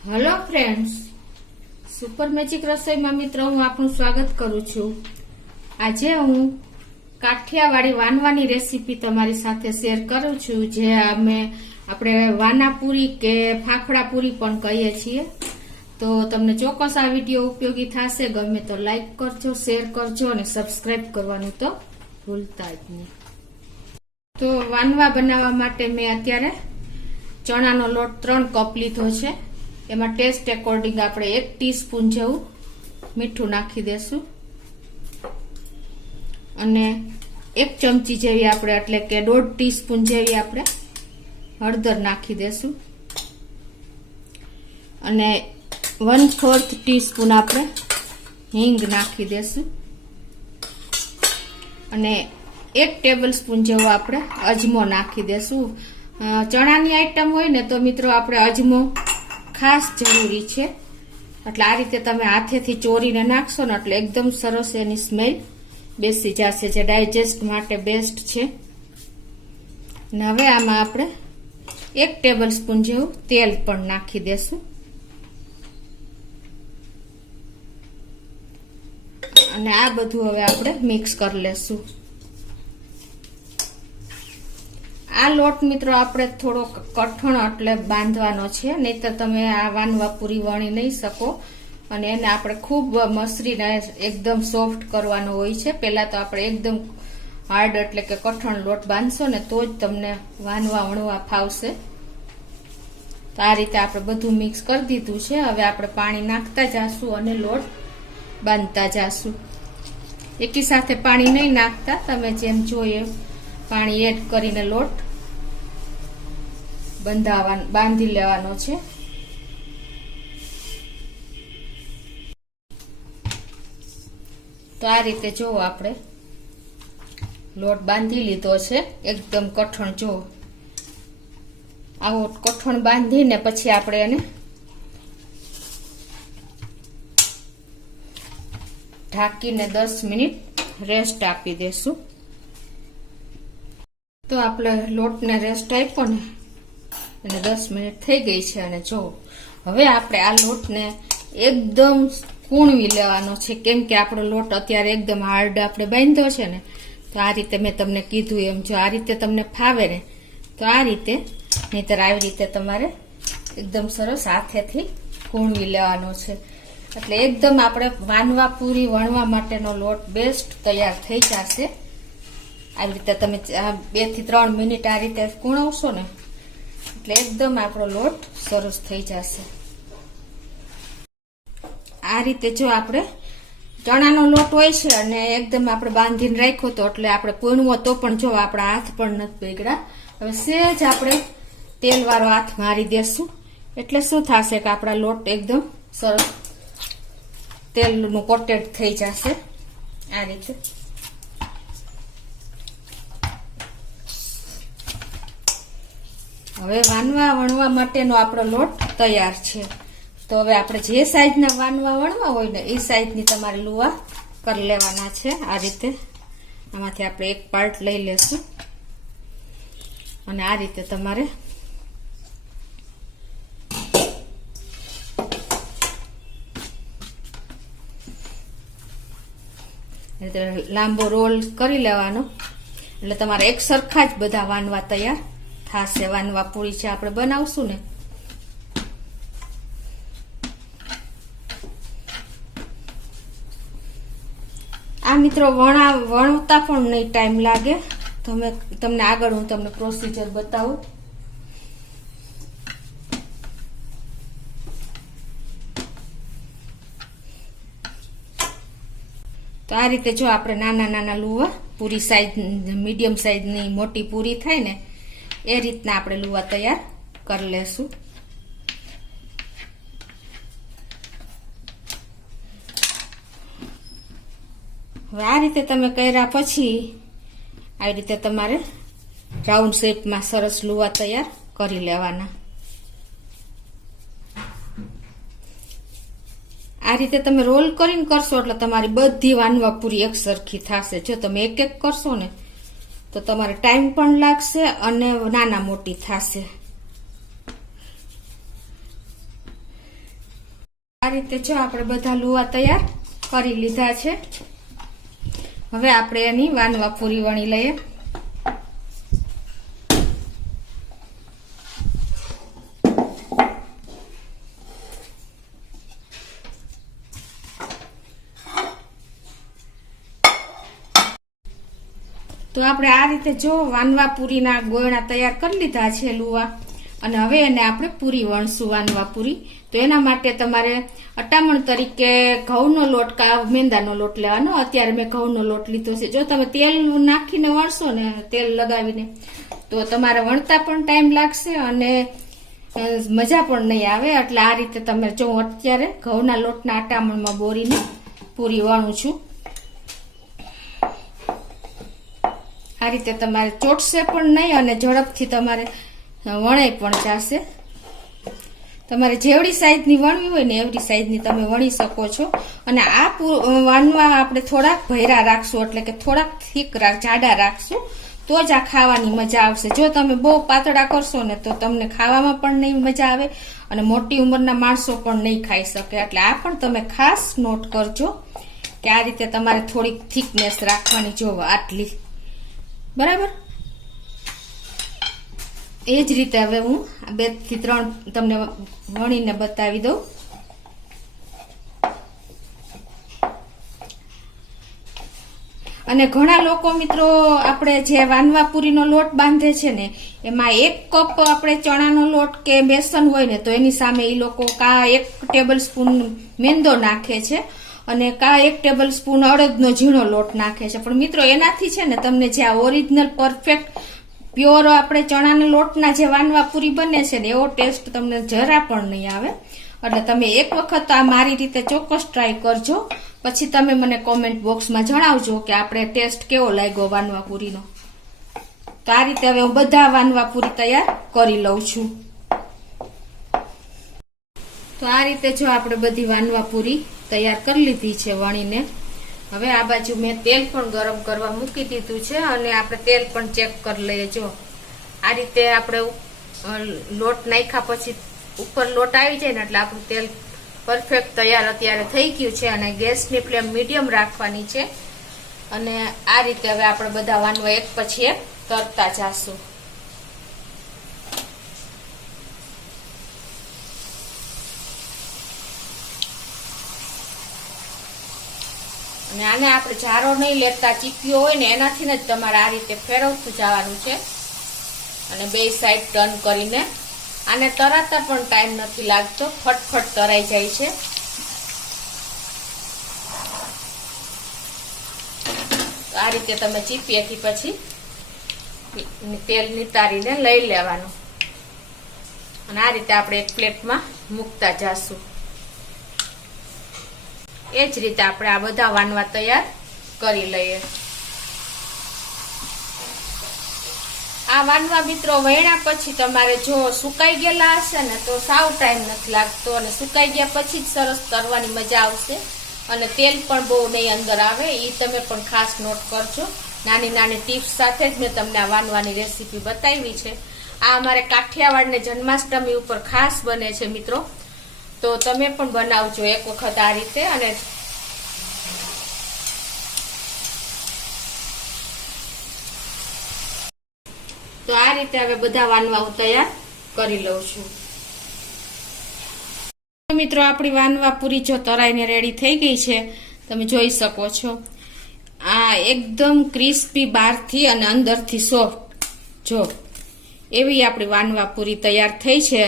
Hello friends, super magic રસોઈમાં મિત્રો હું આપનું સ્વાગત કરું છું। આજે હું કાઠિયાવાડી વાનવાની રેસીપી તમારી સાથે શેર કરું છું, જે આપણે વાનાપુરી કે ફાફડાપુરી પણ કહીએ છીએ। તો તમને ચોક્કસ આ વિડીયો ઉપયોગી થશે। ગમે તો લાઈક કરજો, શેર કરજો અને સબસ્ક્રાઇબ કરવાનું તો ભૂલતા જ નહીં। તો વાનવા બનાવવા માટે મેં અત્યારે ચણાનો લોટ 3 કપ લીધો છે। એમાં ટેસ્ટ એકોર્ડિંગ આપણે 1 ટીસ્પૂન જેવું મીઠું નાખી દેશું અને 1 ચમચી જેવી આપણે એટલે કે 1.5 ટીસ્પૂન જેવી આપણે હળદર નાખી દેશું અને 1/4 ટીસ્પૂન આપણે હિંગ નાખી દેશું અને 1 ટેબલ સ્પૂન જેવો આપણે અજમો નાખી દેશું। ચણાની આઈટમ હોય ને તો મિત્રો આપણે અજમો ખાસ જરૂરી છે, એટલે આ રીતે તમે હાથેથી ચોરીને નાખશો ને એટલે એકદમ સરસ એની સ્મેલ બેસી જશે, જે ડાયજેસ્ટ માટે બેસ્ટ છે। અને હવે આમાં આપણે 1 ટેબલ સ્પૂન જેવું તેલ પણ નાખી દેશું અને આ બધું હવે આપણે મિક્સ કરી લેશું। આ લોટ મિત્રો આપણે થોડો કઠણ એટલે બાંધવાનો છે, નહીં તો તમે આ વાનવા પૂરી વણી નહીં શકો અને એને આપણે ખૂબ મસરીને એકદમ સોફ્ટ કરવાનો હોય છે। પહેલા તો આપણે એકદમ હાર્ડ એટલે કે કઠણ લોટ બાંધશો ને તો જ તમને વાનવા વણવા ફાવશે। તો આ રીતે આપણે બધું મિક્સ કરી દીધું છે। હવે આપણે પાણી નાખતા જાશું અને લોટ બાંધતા જાશું। એકી સાથે પાણી નહીં નાખતા, તમે જેમ જોઈએ પાણી એડ કરીને લોટ બાંધી લેવાનો છે। તો આ રીતે જો આપણે લોટ બાંધી લીધો છે, એકદમ કઠણ। જો આવો કઠણ બાંધીને પછી આપણે એને ઢાંકીને 10 મિનિટ રેસ્ટ આપી દેશું। તો આપણે લોટને રેસ્ટ આપ્યો ને અને 10 મિનિટ થઈ ગઈ છે અને જો હવે આપણે આ લોટને એકદમ કૂણવી લેવાનો છે, કેમ કે આપણો લોટ અત્યારે એકદમ હાર્ડ આપણે બાંધ્યો છે ને। તો આ રીતે મેં તમને કીધું એમ જો આ રીતે તમને ફાવે ને તો આ રીતે, નહીતર આવી રીતે તમારે એકદમ સરસ હાથેથી કૂણવી લેવાનો છે, એટલે એકદમ આપણે વાનવા પૂરી વણવા માટેનો લોટ બેસ્ટ તૈયાર થઈ જશે। આવી રીતે તમે 2 થી 3 મિનિટ આ રીતે કૂણવશો ને એટલે એકદમ આપણો લોટ સરસ થઈ જશે। આ રીતે જો આપણે ચણાનો લોટ હોય છે અને એકદમ આપણે બાંધીને રાખ્યો તો એટલે આપણે પૂણવો તો પણ જો આપણા હાથ પણ નથી બગડ્યા। હવે સહેજ આપણે તેલ વાળો હાથ મારી દેશું એટલે શું થશે કે આપણા લોટ એકદમ સરસ તેલનું કોટેડ થઈ જશે આ રીતે। હવે વાનવા વણવા માટેનો આપણો લોટ તૈયાર છે। તો હવે આપણે જે સાઈઝના વાનવા વણવા હોય ને એ સાઈઝની તમારે લુવા કરી લેવાના છે। આ રીતે આમાંથી આપણે એક પાર્ટ લઈ લેશું અને આ રીતે તમારે લાંબો રોલ કરી લેવાનો એટલે તમારે એક સરખા જ બધા વાનવા તૈયાર થશે। વાનવા પૂરી છે આપણે બનાવશું ને આ મિત્રો વણતા પણ નહીં ટાઈમ લાગે। તમને આગળ હું તમને પ્રોસીજર બતાવું। તો આ રીતે જો આપણે નાના નાના લુવા પૂરી સાઈઝ, મીડિયમ સાઈઝની મોટી પૂરી થાય ને એ રીતના આપણે લુવા તૈયાર કરી લેશું। હવે આ રીતે તમે કર્યા પછી આવી રીતે તમારે રાઉન્ડ શેપમાં સરસ લુવા તૈયાર કરી લેવાના। આ રીતે તમે રોલ કરીને કરશો એટલે તમારી બધી વાનવા પૂરી એક સરખી થશે। જો તમે એક એક કરશો ને તો તમારે ટાઈમ પણ લાગશે અને નાના મોટી થશે। આ રીતે જો આપણે બધા લુવા તૈયાર કરી લીધા છે. હવે આપણે એની વાનવા પૂરી વણી લઈએ. તો આપણે આ રીતે જો વાનવા પૂરીના ગોળણા તૈયાર કરી લીધા છે લુવા, અને હવે એને આપણે પૂરી વણશું વાનવા પૂરી. તો એના માટે તમારે અટામણ તરીકે ઘઉંનો લોટ કા મેંદાનો લોટ લેવાનો. અત્યારે મેં ઘઉંનો લોટ લીધો છે. જો તમે તેલ નાખીને વણશો ને, તેલ લગાવીને, તો તમારે વણતા પણ ટાઈમ લાગશે અને મજા પણ નહીં આવે. એટલે આ રીતે તમે જો અત્યારે ઘઉંના લોટના અટામણમાં બોરીને પૂરી વણું છું. આ રીતે તમારે ચોટશે પણ નહીં અને ઝડપથી તમારે વણાઈ પણ જશે. તમારે જેવડી સાઈઝની વણવી હોય ને એવડી સાઈઝની તમે વણી શકો છો. અને આ વાનવા આપણે થોડાક ભૈરા રાખશું, એટલે કે થોડાક થીક જાડા રાખશું, તો જ આ ખાવાની મજા આવશે. જો તમે બહુ પાતળા કરશો ને તો તમને ખાવામાં પણ નહીં મજા આવે અને મોટી ઉંમરના માણસો પણ નહીં ખાઈ શકે. એટલે આ પણ તમે ખાસ નોટ કરજો કે આ રીતે તમારે થોડીક થીકનેસ રાખવાની. જોવો આટલી, બરાબર. એ જ રીતે હવે હું 2 થી 3 તમને વણીને બતાવી દઉં. અને ઘણા લોકો મિત્રો આપણે જે વાનવા પૂરીનો લોટ બાંધે છે ને, એમાં 1 કપ આપણે ચણાનો લોટ કે બેસન હોય ને, તો એની સામે એ લોકો કા 1 ટેબલ સ્પૂન મેંદો નાખે છે અને કા 1 ટેબલ સ્પૂન અડદનો ઝીણો લોટ નાખે છે. પણ મિત્રો એનાથી છે ને તમને જે આ ઓરિજિનલ પરફેક્ટ પ્યોર આપણે ચણાના લોટના જે વાનવા પૂરી બને છે ને, એવો ટેસ્ટ તમને જરા પણ નહીં આવે. એટલે તમે એક વખત આ મારી રીતે ચોક્કસ ટ્રાય કરજો. પછી તમે મને કોમેન્ટ બોક્સમાં જણાવજો કે આપણે ટેસ્ટ કેવો લાગ્યો વાનવા પૂરીનો. તો આ રીતે હવે હું બધા વાનવા પૂરી તૈયાર કરી લઉં છું. તો આ રીતે જો આપણે બધી વાનવા પૂરી તૈયાર કરી લીધી છે વણીને. હવે આ બાજુ મેં તેલ પણ ગરમ કરવા મૂકી દીધું છે અને આપણે તેલ પણ ચેક કરી લઈએ. જો આ રીતે આપણે લોટ નાખ્યા પછી ઉપર લોટ આવી જાય ને, એટલે આપણું તેલ પરફેક્ટ તૈયાર અત્યારે થઈ ગયું છે. અને ગેસની ફ્લેમ મીડિયમ રાખવાની છે. અને આ રીતે હવે આપણે બધા વાનવા એક પછી એક તરતા જાશું. અને આને આપણે જારો નહીં લેતા, ચીપિયો હોય ને એનાથી જ તમારે આ રીતે ફેરવતું જવાનું છે. અને 2 સાઈડ ટર્ન કરીને આને તરાતા પણ ટાઈમ નથી લાગતો, ફટફટ તરાઈ જાય છે. તો આ રીતે તમે ચીપિયાથી પછી તેલ નિતારીને લઈ લેવાનું. અને આ રીતે આપણે એક પ્લેટમાં મૂકતા જાશું. એ જ રીતે આપણે આ બધા વાનવા તૈયાર કરી લઈએ. આ વાનવા મિત્રો વણ્યા પછી તમારે જો સુકાઈ ગયેલા હશે ને તો સાવ ટાઈમ નથી લાગતો, અને સુકાઈ ગયા પછી જ સરસ તરવાની મજા આવશે. અને તેલ પણ બહુ નહીં અંદર આવે. એ તમે પણ ખાસ નોટ કરજો. નાની નાની ટિપ્સ સાથે જ મેં તમને આ વાનવાની રેસીપી બતાવી છે. આ અમારે કાઠિયાવાડને જન્માષ્ટમી ઉપર ખાસ બને છે મિત્રો. તો તમે પણ બનાવજો એક વખત આ રીતે. અને તો આ રીતે હવે બધા વાનવા હું તૈયાર કરી લઉં છું. મિત્રો આપણી વાનવા પૂરી જો તરાઈને રેડી થઈ ગઈ છે, તમે જોઈ શકો છો. આ એકદમ ક્રિસ્પી બહારથી અને અંદરથી સોફ્ટ, જો એવી આપણી વાનવા પૂરી તૈયાર થઈ છે.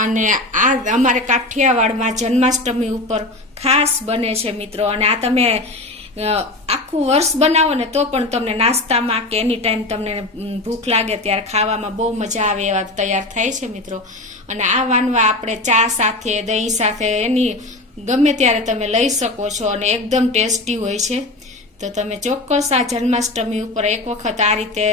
અને આ અમારે કાઠિયાવાડમાં જન્માષ્ટમી ઉપર ખાસ બને છે મિત્રો. અને આ તમે આખું વર્ષ બનાવો ને તો પણ તમને નાસ્તામાં કે એની ટાઈમ તમને ભૂખ લાગે ત્યારે ખાવામાં બહુ મજા આવે એવા તૈયાર થાય છે મિત્રો. અને આ વાનવા આપણે ચા સાથે, દહીં સાથે, એની ગમે ત્યારે તમે લઈ શકો છો અને એકદમ ટેસ્ટી હોય છે. તો તમે ચોક્કસ આ જન્માષ્ટમી ઉપર એક વખત આ રીતે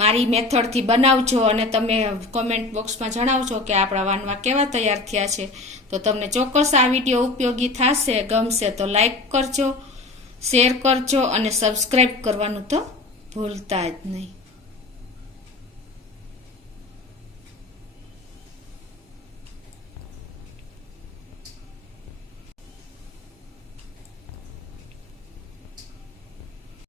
મારી મેથડથી બનાવજો અને તમે કોમેન્ટ બોક્સમાં જણાવજો કે આપણા વાનવા કેવા તૈયાર થયા છે. તો તમને ચોક્કસ આ વિડીયો ઉપયોગી થશે. ગમશે તો લાઈક કરજો, શેર કરજો અને સબસ્ક્રાઈબ કરવાનું તો ભૂલતા જ નહીં.